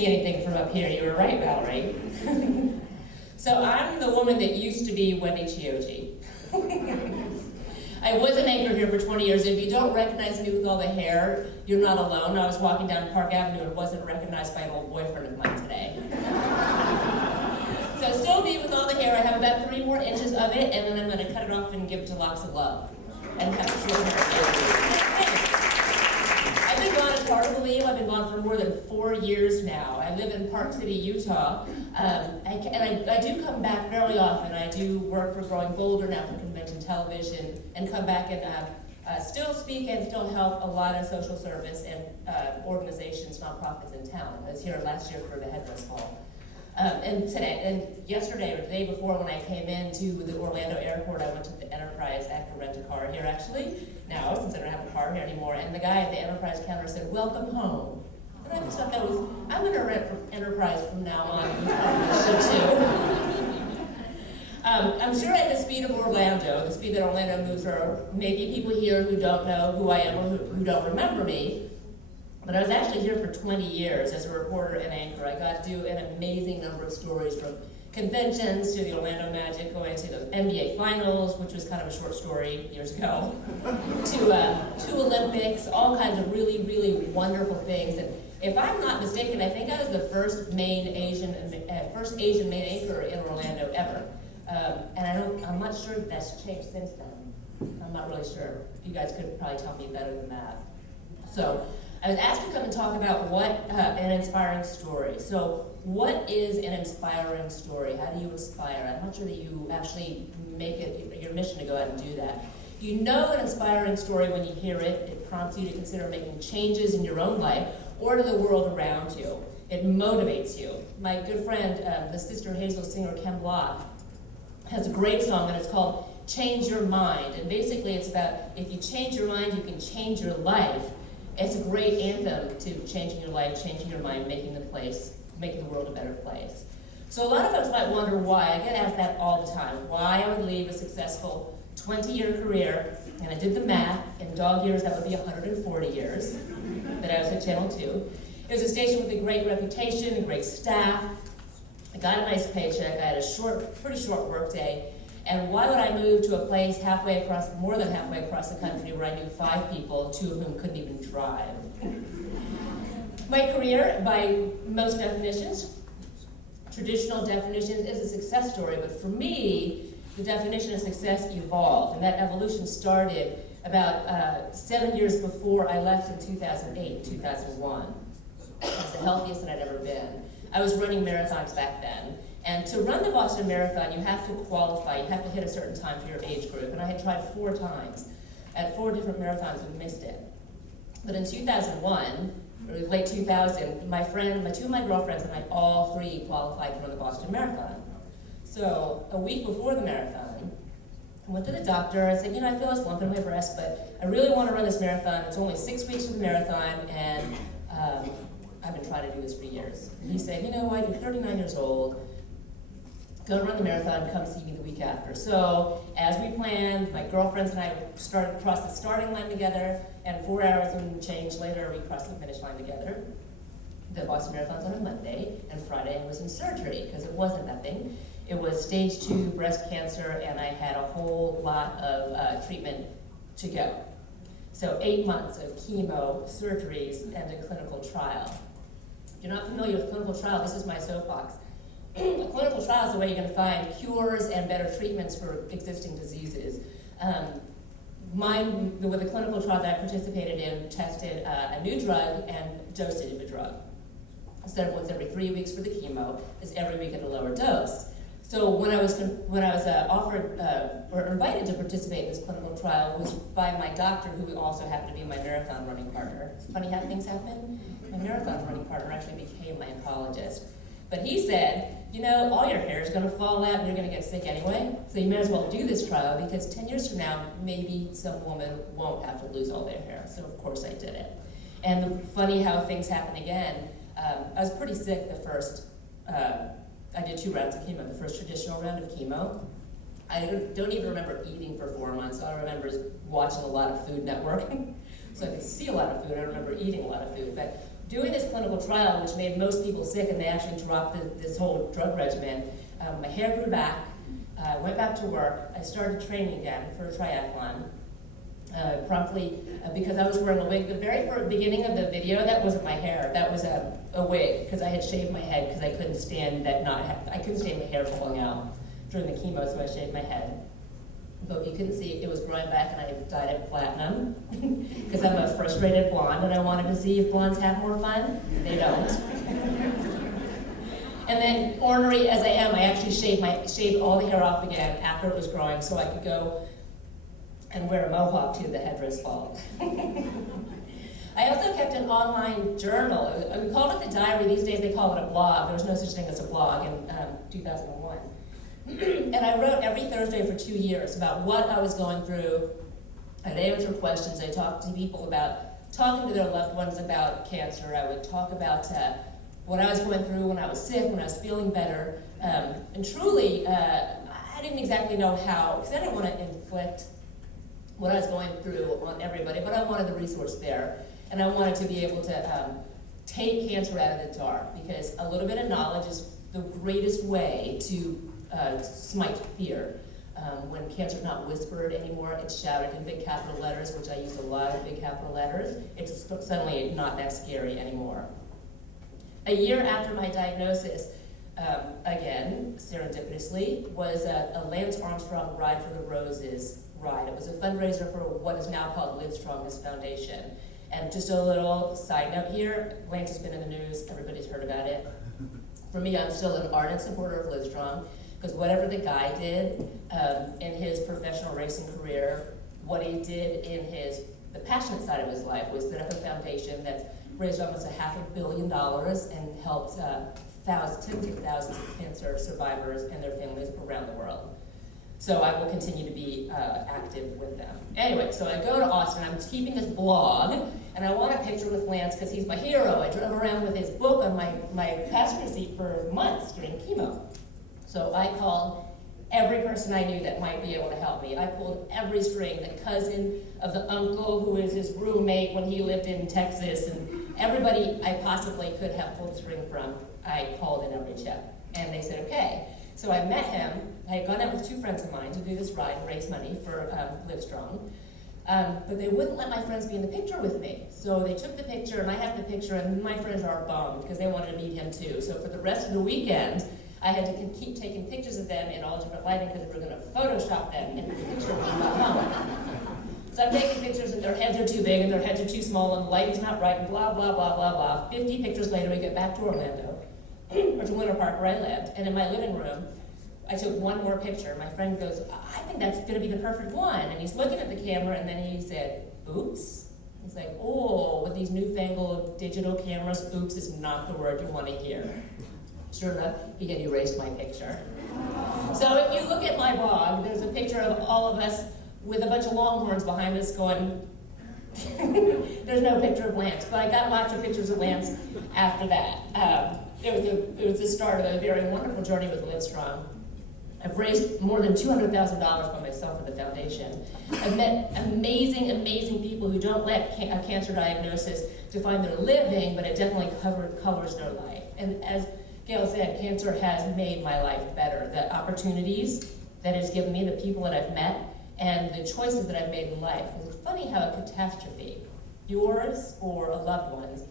see anything from up here. You were right, Valerie. So I'm the woman that used to be Wendy Chioji. I was an anchor here for 20 years. If you don't recognize me with all the hair, you're not alone. I was walking down Park Avenue and wasn't recognized by an old boyfriend of mine today. So still me with all the hair. I have about 3 more inches of it, and then I'm going to cut it off and give it to Locks of Love. And have short hair. I've been gone, it's hard to believe, I've been gone for more than 4 years now. I live in Park City, Utah. I do come back fairly often. I do work for Growing Bolder now for convention television, and come back and still speak and still help a lot of social service and organizations, nonprofits in town. I was here last year for the Headdress Hall. And yesterday or the day before, when I came into the Orlando airport, I went to the Enterprise. I have to rent a car here actually now, since I don't have a car here anymore. And the guy at the Enterprise counter said, "Welcome home." And I just thought that was, I'm going to rent from Enterprise from now on. You probably should too. I'm sure at the speed of Orlando, the speed that Orlando moves, are maybe people here who don't know who I am or who don't remember me. But I was actually here for 20 years as a reporter and anchor. I got to do an amazing number of stories, from conventions to the Orlando Magic, going to the NBA Finals, which was kind of a short story years ago, to Olympics, all kinds of really, really wonderful things. And if I'm not mistaken, I think I was the first Asian main anchor in Orlando ever. And I'm not sure if that's changed since then. I'm not really sure. You guys could probably tell me better than that. So I was asked to come and talk about what an inspiring story. So what is an inspiring story? How do you inspire? I'm not sure that you actually make it your mission to go out and do that. You know an inspiring story when you hear it. It prompts you to consider making changes in your own life or to the world around you. It motivates you. My good friend, the Sister Hazel singer Ken Block, has a great song, and it's called Change Your Mind. And basically it's about, if you change your mind, you can change your life. It's a great anthem to changing your life, changing your mind, making the world a better place. So a lot of folks might wonder why. I get asked that all the time, why I would leave a successful 20-year career, and I did the math, in dog years that would be 140 years that I was at Channel 2. It was a station with a great reputation, a great staff. I got a nice paycheck, I had a pretty short work day, and why would I move to a place more than halfway across the country where I knew 5 people, 2 of whom couldn't even drive? My career, by most definitions, traditional definitions, is a success story, but for me, the definition of success evolved, and that evolution started about 7 years before I left in 2008, 2001. I was the healthiest that I'd ever been. I was running marathons back then. And to run the Boston Marathon, you have to qualify. You have to hit a certain time for your age group. And I had tried 4 times at 4 different marathons and missed it. But in 2001, or late 2000, two of my girlfriends and I, all 3 qualified to run the Boston Marathon. So a week before the marathon, I went to the doctor. I said, I feel this lump in my breast, but I really want to run this marathon. It's only 6 weeks to the marathon, and I've been trying to do this for years. And he said, what, you're 39 years old. Go run the marathon, come see me the week after. So, as we planned, my girlfriends and I started to cross the starting line together, and 4 hours and change later, we crossed the finish line together. The Boston Marathon's on a Monday, and Friday I was in surgery, because it wasn't nothing. It was stage 2 breast cancer, and I had a whole lot of treatment to go. So 8 months of chemo, surgeries, and a clinical trial. If you're not familiar with clinical trial, this is my soapbox. A clinical trial is the way you're going to find cures and better treatments for existing diseases. Mine, with the clinical trial that I participated in, tested a new drug and dosage of a drug. Instead of once every 3 weeks for the chemo, it's every week at a lower dose. So when I was offered or invited to participate in this clinical trial, was by my doctor, who also happened to be my marathon running partner. It's funny how things happen. My marathon running partner actually became my oncologist. But he said, all your hair is going to fall out and you're going to get sick anyway, so you may as well do this trial, because 10 years from now, maybe some woman won't have to lose all their hair. So of course I did it. And funny how things happen again. I was pretty sick the first, I did 2 rounds of chemo, the first traditional round of chemo. I don't even remember eating for 4 months. All I remember is watching a lot of Food Network. So I could see a lot of food. I remember eating a lot of food. But doing this clinical trial, which made most people sick, and they actually dropped this whole drug regimen, my hair grew back, I went back to work, I started training again for a triathlon. Promptly, because I was wearing a wig. The very first beginning of the video, that wasn't my hair, that was a wig, because I had shaved my head because I couldn't stand I couldn't stand my hair falling out during the chemo, so I shaved my head. But you couldn't see, it was growing back, and I dyed it platinum, because I'm a frustrated blonde, and I wanted to see if blondes have more fun. They don't. And then, ornery as I am, I actually shaved all the hair off again after it was growing, so I could go and wear a mohawk to the headdress ball. I also kept an online journal. We called it the diary. These days they call it a blog. There was no such thing as a blog in 2001. And I wrote every Thursday for 2 years about what I was going through. I'd answer questions. I talked to people about talking to their loved ones about cancer. I would talk about what I was going through when I was sick, when I was feeling better. And truly, I didn't exactly know how, because I didn't want to inflict what I was going through on everybody, but I wanted the resource there. And I wanted to be able to take cancer out of the dark, because a little bit of knowledge is the greatest way to smite fear. When cancer's not whispered anymore, it's shouted in big capital letters, which I use a lot of big capital letters. It's suddenly not that scary anymore. A year after my diagnosis, again, serendipitously, was a Lance Armstrong Ride for the Roses ride. It was a fundraiser for what is now called Live Strongest Foundation. And just a little side note here, Lance has been in the news, everybody's heard about it. For me, I'm still an ardent supporter of Live Strong, because whatever the guy did in his professional racing career, what he did in the passionate side of his life was set up a foundation that's raised almost $500 million and helped tens of thousands of cancer survivors and their families around the world. So I will continue to be active with them. Anyway, so I go to Austin, I'm keeping this blog, and I want a picture with Lance because he's my hero. I drove around with his book on my passenger seat for months during chemo. So I called every person I knew that might be able to help me. I pulled every string, the cousin of the uncle who was his roommate when he lived in Texas, and everybody I possibly could have pulled string from, I called in every check. And they said, okay. So I met him. I had gone out with 2 friends of mine to do this ride and raise money for Live Strong. But they wouldn't let my friends be in the picture with me. So they took the picture, and I have the picture, and my friends are bummed because they wanted to meet him too. So for the rest of the weekend, I had to keep taking pictures of them in all different lighting because we were going to Photoshop them in the picture when we got home. So I'm taking pictures, and their heads are too big, and their heads are too small, and the lighting's not right, and blah, blah, blah, blah, blah. 50 pictures later, we get back to Orlando, or to Winter Park, where I lived, and in my living room, I took one more picture. My friend goes, I think that's going to be the perfect one. And he's looking at the camera, and then he said, oops. He's like, oh, with these newfangled digital cameras, oops is not the word you want to hear. Sure enough, he had erased my picture. So if you look at my blog, there's a picture of all of us with a bunch of longhorns behind us going, there's no picture of Lance, but I got lots of pictures of Lance after that. It was the start of a very wonderful journey with Live Strong. I've raised more than $200,000 by myself for the foundation. I've met amazing, amazing people who don't let a cancer diagnosis define their living, but it definitely colors their life. And as Gail said, cancer has made my life better. The opportunities that it's given me, the people that I've met, and the choices that I've made in life. Because it's funny how a catastrophe, yours or a loved one's,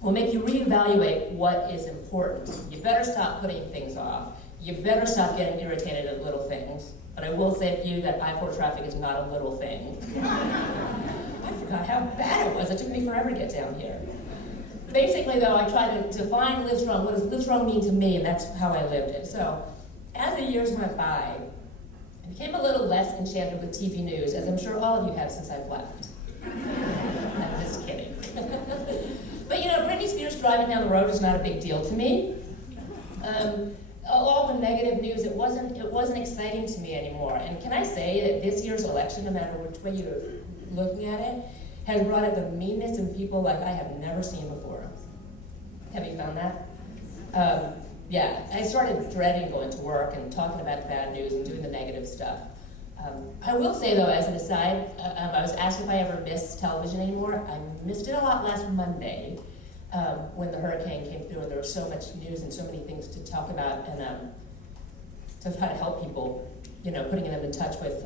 will make you reevaluate what is important. You better stop putting things off. You better stop getting irritated at little things. But I will say to you that I-4 traffic is not a little thing. I forgot how bad it was. It took me forever to get down here. Basically, though, I try to define Live Strong. What does Live Strong mean to me? And that's how I lived it. So, as the years went by, I became a little less enchanted with TV news, as I'm sure all of you have since I've left. I'm just kidding. But you know, Britney Spears driving down the road is not a big deal to me. All the negative news, it wasn't exciting to me anymore. And can I say that this year's election, no matter which way you're looking at it, has brought out the meanness in people like I have never seen before. Have you found that? Yeah, I started dreading going to work and talking about the bad news and doing the negative stuff. I will say though, as an aside, I was asked if I ever missed television anymore. I missed it a lot last Monday when the hurricane came through, and there was so much news and so many things to talk about, and to try to help people, putting them in touch with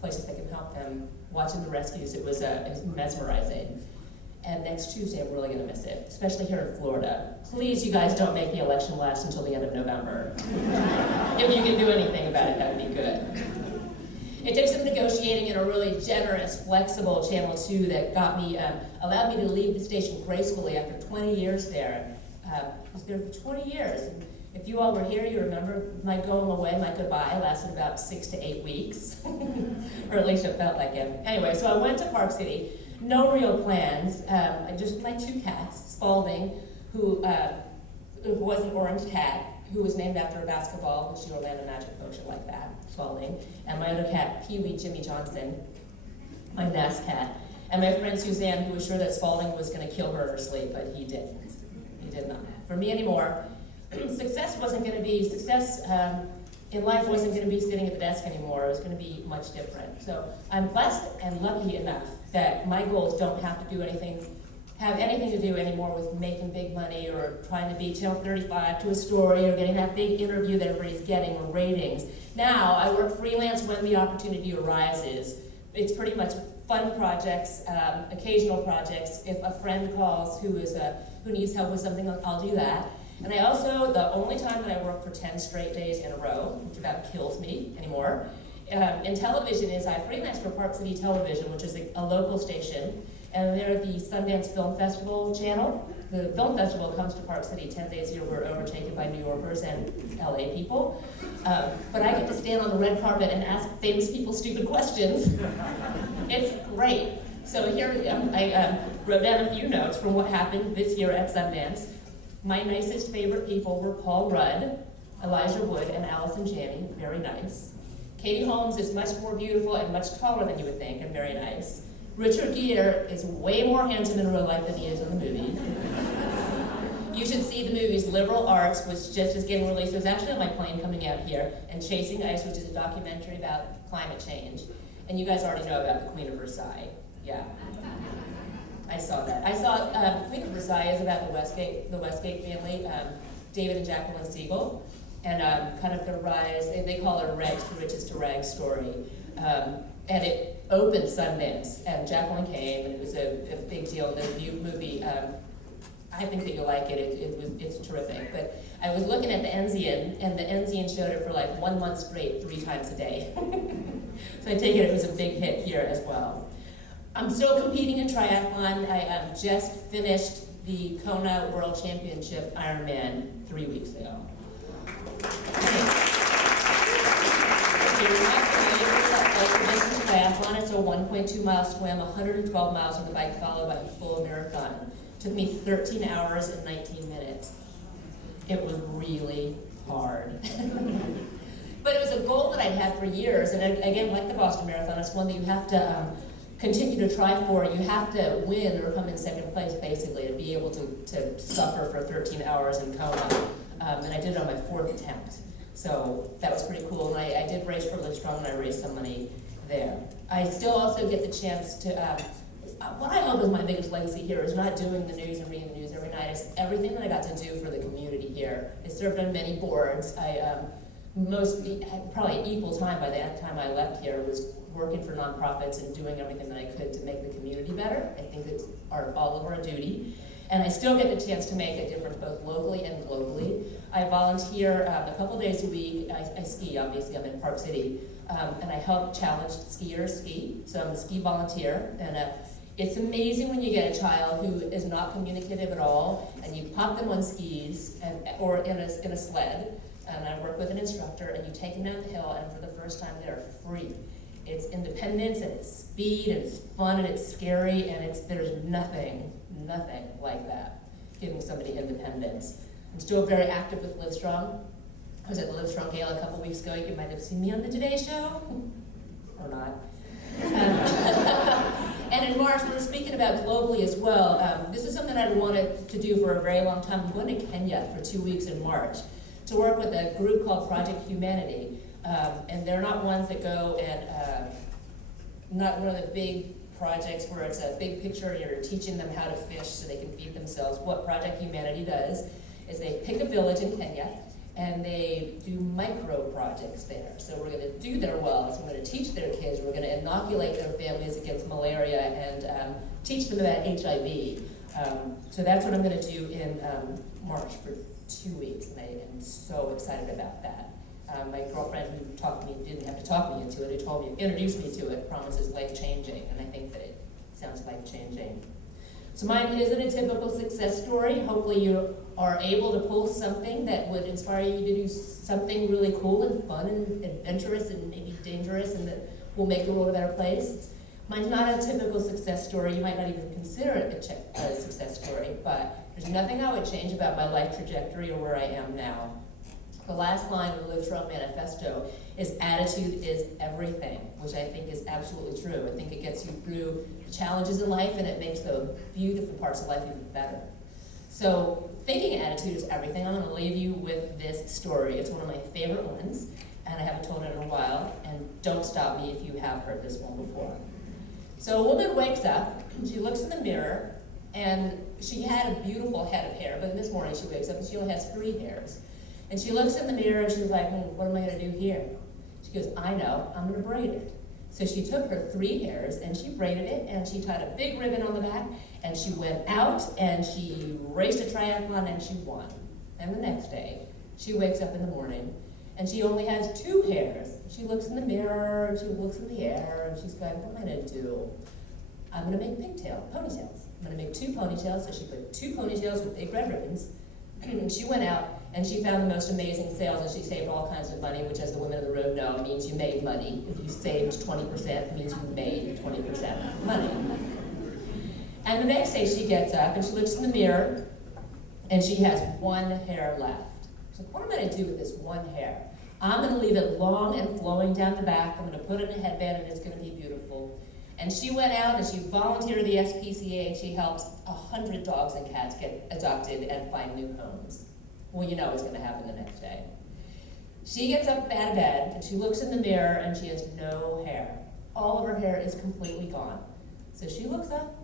places that can help them, watching the rescues. It was mesmerizing. And next Tuesday, I'm really going to miss it, especially here in Florida. Please, you guys, don't make the election last until the end of November. If you can do anything about it, that would be good. It took some negotiating and a really generous, flexible Channel 2 that allowed me to leave the station gracefully after 20 years there. I was there for 20 years. And if you all were here, you remember my going away, my goodbye, lasted about 6 to 8 weeks. Or at least it felt like it. Anyway, so I went to Park City. No real plans. Just my 2 cats, Spalding, who was an orange cat, who was named after a basketball, which the Orlando Magic folks should like that, Spalding. And my other cat, Pee-wee Jimmy Johnson, my nest cat. And my friend Suzanne, who was sure that Spalding was going to kill her in her sleep, but he didn't. He did not. For me anymore, success in life wasn't going to be sitting at the desk anymore. It was going to be much different. So I'm blessed and lucky enough that my goals don't have anything to do anymore with making big money or trying to be Channel 35 to a story or getting that big interview that everybody's getting or ratings. Now I work freelance when the opportunity arises. It's pretty much fun projects, occasional projects. If a friend calls who needs help with something, I'll do that. And I also, the only time that I work for 10 straight days in a row, which about kills me anymore, in television is I freelance for Park City Television, which is a local station, and they're the Sundance Film Festival channel. The film festival comes to Park City 10 days a year. We're overtaken by New Yorkers and LA people. But I get to stand on the red carpet and ask famous people stupid questions. It's great. So here I wrote down a few notes from what happened this year at Sundance. My nicest favorite people were Paul Rudd, Elijah Wood, and Allison Janney, very nice. Katie Holmes is much more beautiful and much taller than you would think, and very nice. Richard Gere is way more handsome in real life than he is in the movie. You should see the movies Liberal Arts, which just is getting released. It was actually on my plane coming out here, and Chasing Ice, which is a documentary about climate change. And you guys already know about the Queen of Versailles. Yeah. I saw that. I saw Queen of Versailles is about the Westgate family, David and Jacqueline Siegel, and kind of the rise, they call it a rags to riches to rags story. And it opened Sundance, and Jacqueline came, and it was a big deal. The movie, I think that you'll like it. It's terrific. But I was looking at the Enzian, and the Enzian showed it for like 1 month straight, 3 times a day. So I take it was a big hit here as well. I'm still competing in triathlon. I just finished the Kona World Championship Ironman 3 weeks ago. Triathlon, it's a 1.2 mile swim, 112 miles on the bike, followed by a full marathon. It took me 13 hours and 19 minutes. It was really hard. But it was a goal that I'd had for years, and again, like the Boston Marathon, it's one that you have to continue to try for. You have to win or come in second place, basically, to be able to suffer for 13 hours in Kona. And I did it on my 4th attempt. So that was pretty cool. And I did race for Livestrong, and I raised some money there. I still also get the chance to, what I hope is my biggest legacy here is not doing the news and reading the news every night. It's everything that I got to do for the community here. I served on many boards. Probably equal time by the time I left here was working for nonprofits and doing everything that I could to make the community better. I think it's all of our duty. And I still get the chance to make a difference both locally and globally. I volunteer a couple days a week. I ski, obviously, I'm in Park City. And I help challenged skiers ski. So I'm a ski volunteer. And it's amazing when you get a child who is not communicative at all, and you pop them on skis or in a sled, and I work with an instructor, and you take them down the hill, and for the first time they're free. It's independence, and it's speed, and it's fun, and it's scary, and there's nothing like that, giving somebody independence. I'm still very active with Livestrong. I was at the Livestrong Gala a couple weeks ago. You might have seen me on the Today Show, or not. And in March, we were speaking about globally as well. This is something I've wanted to do for a very long time. I'm going to Kenya for 2 weeks in March to work with a group called Project Humanity. And they're not ones that go and, not one of the big projects where it's a big picture and you're teaching them how to fish so they can feed themselves. What Project Humanity does is they pick a village in Kenya and they do micro projects there. So we're going to do their wells, we're going to teach their kids, we're going to inoculate their families against malaria and teach them about HIV. So that's what I'm going to do in March for 2 weeks, and I am so excited about that. My girlfriend who taught me, didn't have to talk me into it, who told me, introduced me to it, promises life-changing, and I think that it sounds life-changing. So mine isn't a typical success story. Hopefully you are able to pull something that would inspire you to do something really cool and fun and adventurous and maybe dangerous and that will make the world a better place. Mine's not a typical success story. You might not even consider it a success story, but there's nothing I would change about my life trajectory or where I am now. The last line of the Live Strong Manifesto is attitude is everything, which I think is absolutely true. I think it gets you through the challenges in life and it makes the beautiful parts of life even better. So thinking attitude is everything, I'm going to leave you with this story. It's one of my favorite ones, and I haven't told it in a while, and don't stop me if you have heard this one before. So a woman wakes up, she looks in the mirror, and she had a beautiful head of hair, but this morning she wakes up and she only has 3 hairs. And she looks in the mirror and she's like, what am I going to do here? She goes, I know, I'm going to braid it. So she took her 3 hairs and she braided it and she tied a big ribbon on the back and she went out and she raced a triathlon and she won. And the next day, she wakes up in the morning and she only has 2 hairs. She looks in the mirror and she looks in the air and she's going, what am I going to do? I'm going to make ponytails. I'm going to make 2 ponytails. So she put 2 ponytails with big red ribbons. And she went out and she found the most amazing sales and she saved all kinds of money, which, as the women in the room know, means you made money. If you saved 20%, it means you made 20% money. And the next day she gets up and she looks in the mirror and she has 1 hair left. She's like, what am I going to do with this 1 hair? I'm going to leave it long and flowing down the back. I'm going to put it in a headband and it's going to be beautiful. And she went out and she volunteered at the SPCA and she helped 100 dogs and cats get adopted and find new homes. Well, you know what's going to happen the next day. She gets up out of bed and she looks in the mirror and she has no hair. All of her hair is completely gone. So she looks up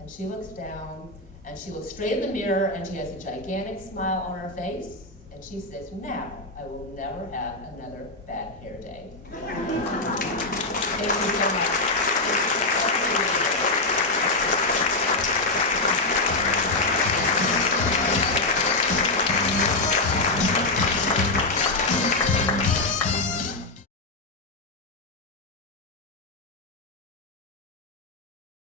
and she looks down and she looks straight in the mirror and she has a gigantic smile on her face and she says, now I will never have another bad hair day. Thank you so much.